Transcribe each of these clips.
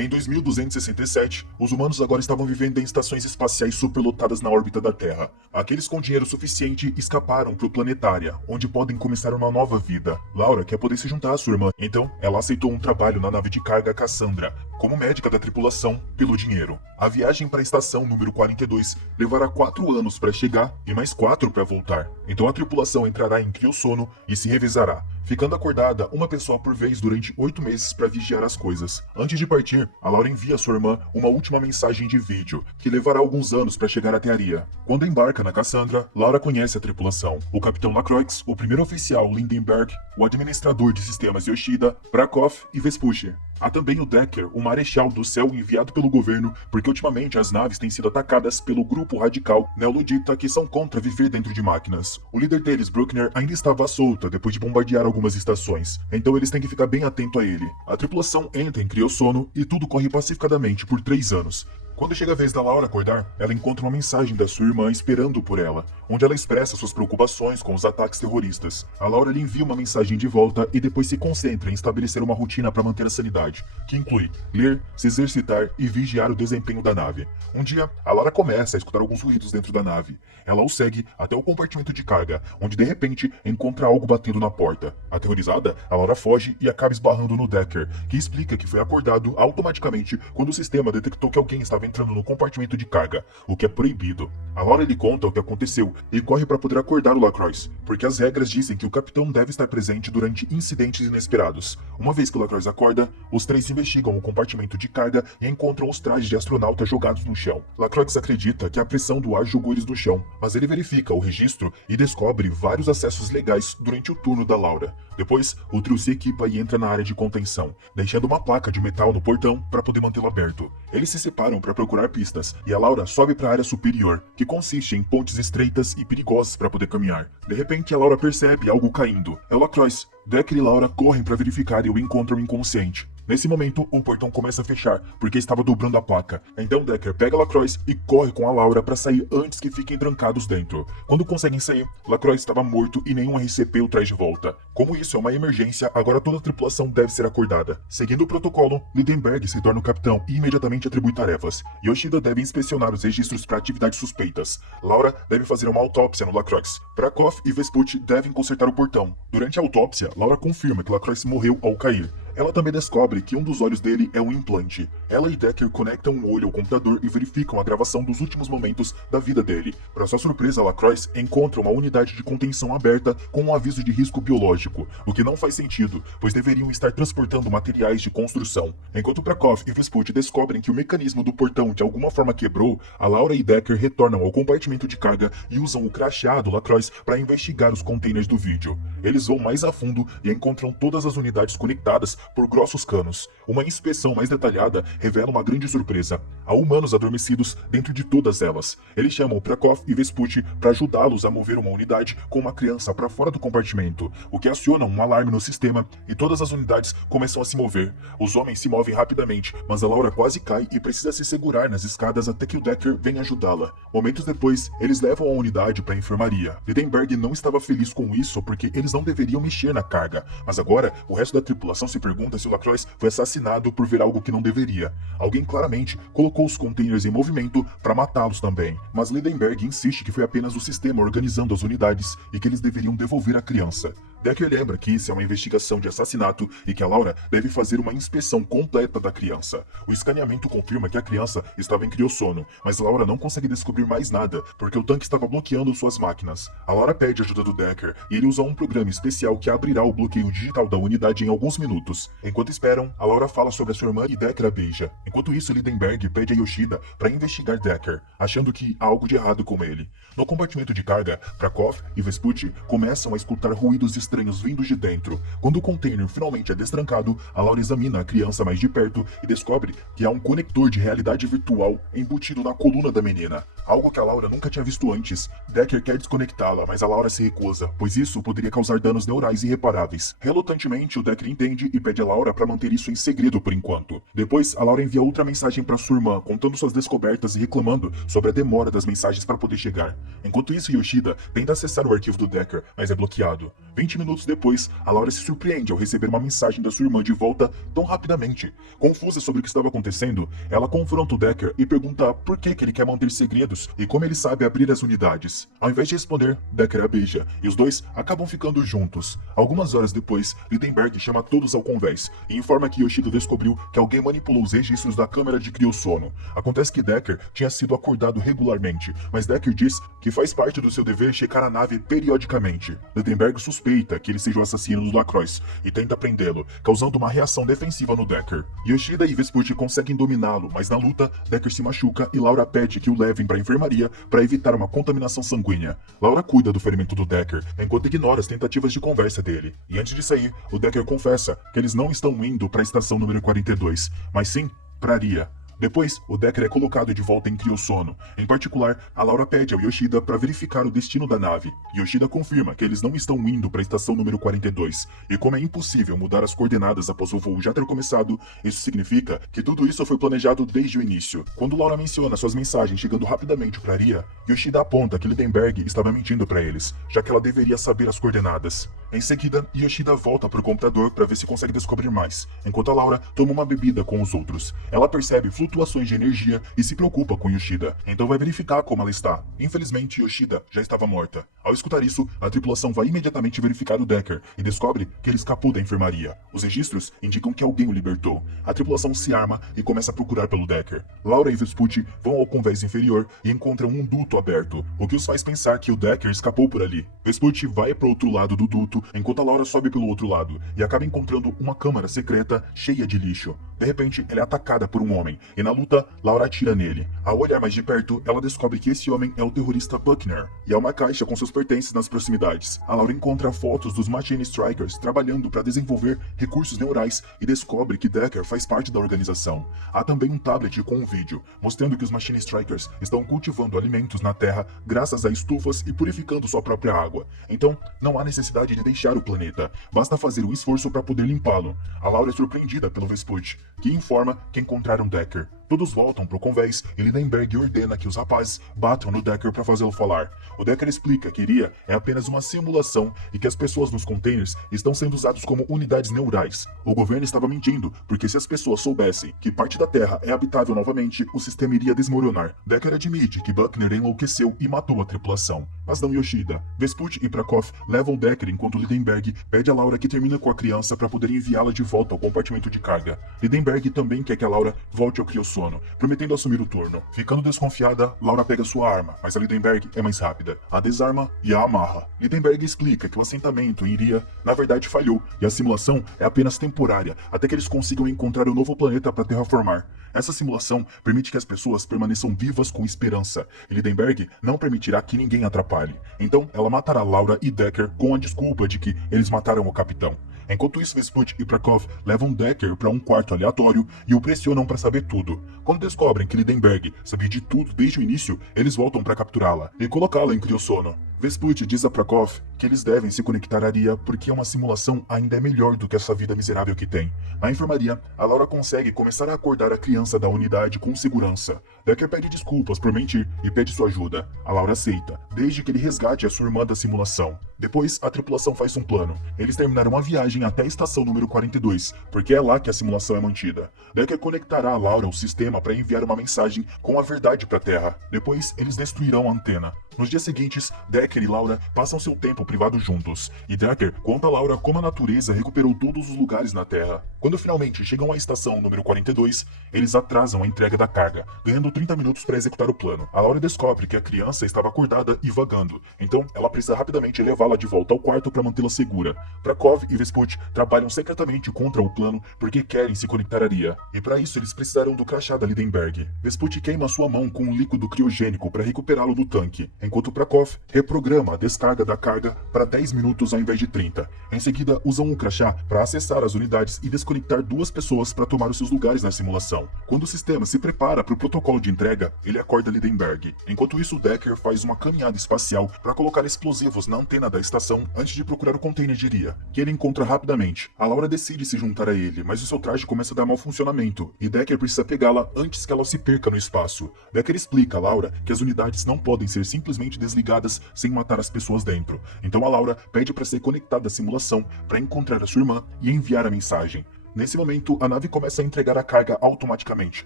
Em 2267, os humanos agora estavam vivendo em estações espaciais superlotadas na órbita da Terra. Aqueles com dinheiro suficiente escaparam para o Planetária, onde podem começar uma nova vida. Laura quer poder se juntar à sua irmã, então ela aceitou um trabalho na nave de carga Cassandra, como médica da tripulação, pelo dinheiro. A viagem para a estação número 42 levará 4 anos para chegar e mais 4 para voltar. Então a tripulação entrará em criosono e se revezará, ficando acordada uma pessoa por vez durante 8 meses para vigiar as coisas. Antes de partir, a Laura envia a sua irmã uma última mensagem de vídeo, que levará alguns anos para chegar até Aria. Quando embarca na Cassandra, Laura conhece a tripulação: o Capitão Lacroix, o primeiro oficial Lindenberg, o administrador de sistemas Yoshida, Brakov e Vespucci. Há também o Decker, o marechal do céu enviado pelo governo, porque ultimamente as naves têm sido atacadas pelo grupo radical neoludita que são contra viver dentro de máquinas. O líder deles, Bruckner, ainda estava à solta depois de bombardear algumas estações, então eles têm que ficar bem atento a ele. A tripulação entra em criosono e tudo corre pacificadamente por 3 anos. Quando chega a vez da Laura acordar, ela encontra uma mensagem da sua irmã esperando por ela, onde ela expressa suas preocupações com os ataques terroristas. A Laura lhe envia uma mensagem de volta e depois se concentra em estabelecer uma rotina para manter a sanidade, que inclui ler, se exercitar e vigiar o desempenho da nave. Um dia, a Laura começa a escutar alguns ruídos dentro da nave. Ela o segue até o compartimento de carga, onde de repente encontra algo batendo na porta. Aterrorizada, a Laura foge e acaba esbarrando no Decker, que explica que foi acordado automaticamente quando o sistema detectou que alguém estava entrando no compartimento de carga, o que é proibido. A Laura lhe conta o que aconteceu e corre para poder acordar o Lacroix, porque as regras dizem que o capitão deve estar presente durante incidentes inesperados. Uma vez que o Lacroix acorda, os 3 investigam o compartimento de carga e encontram os trajes de astronauta jogados no chão. Lacroix acredita que a pressão do ar jogou eles no chão, mas ele verifica o registro e descobre vários acessos legais durante o turno da Laura. Depois, o trio se equipa e entra na área de contenção, deixando uma placa de metal no portão para poder mantê-lo aberto. Eles se separam para procurar pistas, e a Laura sobe para a área superior, que consiste em pontes estreitas e perigosas para poder caminhar. De repente, a Laura percebe algo caindo. É o Lacroix. Decker e Laura correm para verificar e o encontram inconsciente. Nesse momento, o portão começa a fechar, porque estava dobrando a placa. Então Decker pega Lacroix e corre com a Laura para sair antes que fiquem trancados dentro. Quando conseguem sair, Lacroix estava morto e nenhum RCP o traz de volta. Como isso é uma emergência, agora toda a tripulação deve ser acordada. Seguindo o protocolo, Lindenberg se torna o capitão e imediatamente atribui tarefas. Yoshida deve inspecionar os registros para atividades suspeitas. Laura deve fazer uma autópsia no Lacroix. Brakov e Vespucci devem consertar o portão. Durante a autópsia, Laura confirma que Lacroix morreu ao cair. Ela também descobre que um dos olhos dele é um implante. Ela e Decker conectam um olho ao computador e verificam a gravação dos últimos momentos da vida dele. Para sua surpresa, Lacroix encontra uma unidade de contenção aberta com um aviso de risco biológico, o que não faz sentido, pois deveriam estar transportando materiais de construção. Enquanto Brakov e Vespucci descobrem que o mecanismo do portão de alguma forma quebrou, a Laura e Decker retornam ao compartimento de carga e usam o crachá do Lacroix para investigar os containers do vídeo. Eles vão mais a fundo e encontram todas as unidades conectadas por grossos canos. Uma inspeção mais detalhada revela uma grande surpresa. Há humanos adormecidos dentro de todas elas. Eles chamam Brakov e Vespucci para ajudá-los a mover uma unidade com uma criança para fora do compartimento, o que aciona um alarme no sistema e todas as unidades começam a se mover. Os homens se movem rapidamente, mas a Laura quase cai e precisa se segurar nas escadas até que o Decker venha ajudá-la. Momentos depois, eles levam a unidade para a enfermaria. Lindenberg não estava feliz com isso porque eles não deveriam mexer na carga, mas agora o resto da tripulação se pergunta se o Lacroix foi assassinado por ver algo que não deveria. Alguém claramente colocou os containers em movimento para matá-los também, mas Lindenberg insiste que foi apenas o sistema organizando as unidades e que eles deveriam devolver a criança. Decker lembra que isso é uma investigação de assassinato e que a Laura deve fazer uma inspeção completa da criança. O escaneamento confirma que a criança estava em criosono, mas Laura não consegue descobrir mais nada porque o tanque estava bloqueando suas máquinas. A Laura pede ajuda do Decker e ele usa um programa especial que abrirá o bloqueio digital da unidade em alguns minutos. Enquanto esperam, a Laura fala sobre a sua irmã e Decker a beija. Enquanto isso, Lindenberg pede a Yoshida para investigar Decker, achando que há algo de errado com ele. No compartimento de carga, Brakov e Vespucci começam a escutar ruídos estranhos vindos de dentro. Quando o container finalmente é destrancado, a Laura examina a criança mais de perto e descobre que há um conector de realidade virtual embutido na coluna da menina, algo que a Laura nunca tinha visto antes. Decker quer desconectá-la, mas a Laura se recusa, pois isso poderia causar danos neurais irreparáveis. Relutantemente, o Decker entende e pede a Laura para manter isso em segredo por enquanto. Depois, a Laura envia outra mensagem para sua irmã, contando suas descobertas e reclamando sobre a demora das mensagens para poder chegar. Enquanto isso, Yoshida tenta acessar o arquivo do Decker, mas é bloqueado. 20 minutos depois, a Laura se surpreende ao receber uma mensagem da sua irmã de volta tão rapidamente. Confusa sobre o que estava acontecendo, ela confronta o Decker e pergunta por que ele quer manter segredos e como ele sabe abrir as unidades. Ao invés de responder, Decker a beija, e os dois acabam ficando juntos. Algumas horas depois, Lidenberg chama todos ao convés e informa que Yoshida descobriu que alguém manipulou os registros da câmera de criossono. Acontece que Decker tinha sido acordado regularmente, mas Decker diz que faz parte do seu dever checar a nave periodicamente. Lidenberg suspeita que ele seja o assassino do Lacroix e tenta prendê-lo, causando uma reação defensiva no Decker. Yoshida e Vespucci conseguem dominá-lo, mas na luta, Decker se machuca e Laura pede que o levem para a enfermaria para evitar uma contaminação sanguínea. Laura cuida do ferimento do Decker, enquanto ignora as tentativas de conversa dele. E antes de sair, o Decker confessa que eles não estão indo para a estação número 42, mas sim para Aria. Depois, o Decker é colocado de volta em criossono. Em particular, a Laura pede ao Yoshida para verificar o destino da nave. Yoshida confirma que eles não estão indo para a estação número 42. E como é impossível mudar as coordenadas após o voo já ter começado, isso significa que tudo isso foi planejado desde o início. Quando Laura menciona suas mensagens chegando rapidamente para Aria, Yoshida aponta que Lidenberg estava mentindo para eles, já que ela deveria saber as coordenadas. Em seguida, Yoshida volta para o computador para ver se consegue descobrir mais, enquanto a Laura toma uma bebida com os outros. Ela percebe flutuações de energia e se preocupa com Yoshida, então vai verificar como ela está. Infelizmente, Yoshida já estava morta. Ao escutar isso, a tripulação vai imediatamente verificar o Decker e descobre que ele escapou da enfermaria. Os registros indicam que alguém o libertou. A tripulação se arma e começa a procurar pelo Decker. Laura e Vespucci vão ao convés inferior e encontram um duto aberto, o que os faz pensar que o Decker escapou por ali. Vespucci vai para o outro lado do duto, enquanto a Laura sobe pelo outro lado e acaba encontrando uma câmara secreta cheia de lixo. De repente, ela é atacada por um homem, e na luta, Laura atira nele. Ao olhar mais de perto, ela descobre que esse homem é o terrorista Buckner, e há uma caixa com seus pertences nas proximidades. A Laura encontra fotos dos Machine Strikers trabalhando para desenvolver recursos neurais e descobre que Decker faz parte da organização. Há também um tablet com um vídeo, mostrando que os Machine Strikers estão cultivando alimentos na Terra graças a estufas e purificando sua própria água. Então, não há necessidade de deixar o planeta, basta fazer o esforço para poder limpá-lo. A Laura é surpreendida pelo Vespucci, que informa que encontraram Decker. Todos voltam pro convés e Lidenberg ordena que os rapazes batam no Decker para fazê-lo falar. O Decker explica que Aria é apenas uma simulação e que as pessoas nos containers estão sendo usados como unidades neurais. O governo estava mentindo, porque se as pessoas soubessem que parte da Terra é habitável novamente, o sistema iria desmoronar. Decker admite que Buckner enlouqueceu e matou a tripulação, mas não Yoshida. Vespucci e Prakov levam Decker enquanto Lidenberg pede a Laura que termine com a criança para poder enviá-la de volta ao compartimento de carga. Lidenberg também quer que a Laura volte ao criossono, prometendo assumir o turno. Ficando desconfiada, Laura pega sua arma, mas a Lidenberg é mais rápida. A desarma e a amarra. Lidenberg explica que o assentamento em Aria, na verdade, falhou, e a simulação é apenas temporária, até que eles consigam encontrar um novo planeta para terraformar. Essa simulação permite que as pessoas permaneçam vivas com esperança, e Lidenberg não permitirá que ninguém atrapalhe. Então, ela matará Laura e Decker com a desculpa de que eles mataram o capitão. Enquanto isso, Vespucci e Prakov levam Decker para um quarto aleatório e o pressionam para saber tudo. Quando descobrem que Lidenberg sabia de tudo desde o início, eles voltam para capturá-la e colocá-la em criossono. Vespucci diz a Prakov que eles devem se conectar a Aria porque uma simulação ainda é melhor do que essa vida miserável que tem. Na enfermaria, a Laura consegue começar a acordar a criança da unidade com segurança. Decker pede desculpas por mentir e pede sua ajuda. A Laura aceita, desde que ele resgate a sua irmã da simulação. Depois, a tripulação faz um plano. Eles terminaram a viagem até a estação número 42, porque é lá que a simulação é mantida. Decker conectará a Laura ao sistema para enviar uma mensagem com a verdade para a Terra. Depois, eles destruirão a antena. Nos dias seguintes, Decker e Laura passam seu tempo privado juntos, e Decker conta a Laura como a natureza recuperou todos os lugares na Terra. Quando finalmente chegam à estação número 42, eles atrasam a entrega da carga, ganhando 30 minutos para executar o plano. A Laura descobre que a criança estava acordada e vagando, então ela precisa rapidamente levá-la de volta ao quarto para mantê-la segura. Prakov e Vespucci trabalham secretamente contra o plano porque querem se conectar a Aria, e para isso eles precisarão do crachá da Lidenberg. Vespucci queima sua mão com um líquido criogênico para recuperá-lo do tanque, enquanto Prakov reprograma a descarga da carga para 10 minutos ao invés de 30. Em seguida, usam o crachá para acessar as unidades e desconectar duas pessoas para tomar os seus lugares na simulação. Quando o sistema se prepara para o protocolo de entrega, ele acorda Lidenberg. Enquanto isso, Decker faz uma caminhada espacial para colocar explosivos na antena da estação antes de procurar o container de Aria, que ele encontra rapidamente. A Laura decide se juntar a ele, mas o seu traje começa a dar mau funcionamento, e Decker precisa pegá-la antes que ela se perca no espaço. Decker explica a Laura que as unidades não podem ser simplesmente desligadas sem sem matar as pessoas dentro. Então a Laura pede para ser conectada à simulação para encontrar a sua irmã e enviar a mensagem. Nesse momento, a nave começa a entregar a carga automaticamente,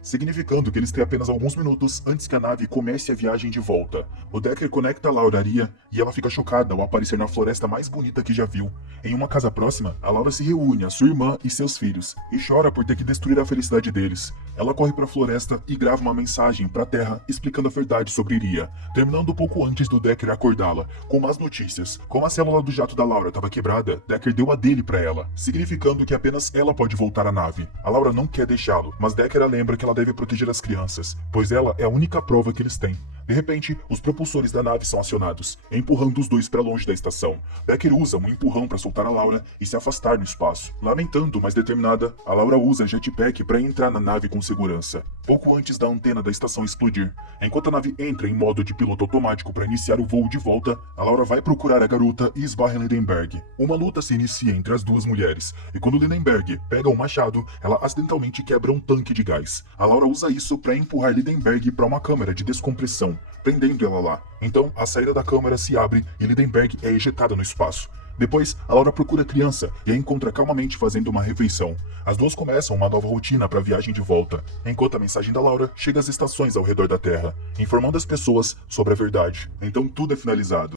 significando que eles têm apenas alguns minutos antes que a nave comece a viagem de volta. O Decker conecta a Laura à Ria e ela fica chocada ao aparecer na floresta mais bonita que já viu. Em uma casa próxima, a Laura se reúne a sua irmã e seus filhos e chora por ter que destruir a felicidade deles. Ela corre para a floresta e grava uma mensagem para a Terra explicando a verdade sobre Ria, terminando um pouco antes do Decker acordá-la, com más notícias. Como a célula do jato da Laura estava quebrada, Decker deu a dele para ela, significando que apenas ela pode voltar à nave. A Laura não quer deixá-lo, mas Decker a lembra que ela deve proteger as crianças, pois ela é a única prova que eles têm. De repente, os propulsores da nave são acionados, empurrando os dois para longe da estação. Decker usa um empurrão para soltar a Laura e se afastar no espaço. Lamentando, mas determinada, a Laura usa jetpack para entrar na nave com segurança, pouco antes da antena da estação explodir. Enquanto a nave entra em modo de piloto automático para iniciar o voo de volta, a Laura vai procurar a garota e esbarra em Lindenberg. Uma luta se inicia entre as duas mulheres, e quando Lindenberg pega um machado, ela acidentalmente quebra um tanque de gás. A Laura usa isso para empurrar Lindenberg para uma câmara de descompressão, prendendo ela lá. Então, a saída da câmara se abre e Lindenberg é ejetada no espaço. Depois, a Laura procura a criança e a encontra calmamente fazendo uma refeição. As duas começam uma nova rotina para a viagem de volta, enquanto a mensagem da Laura chega às estações ao redor da Terra, informando as pessoas sobre a verdade. Então tudo é finalizado.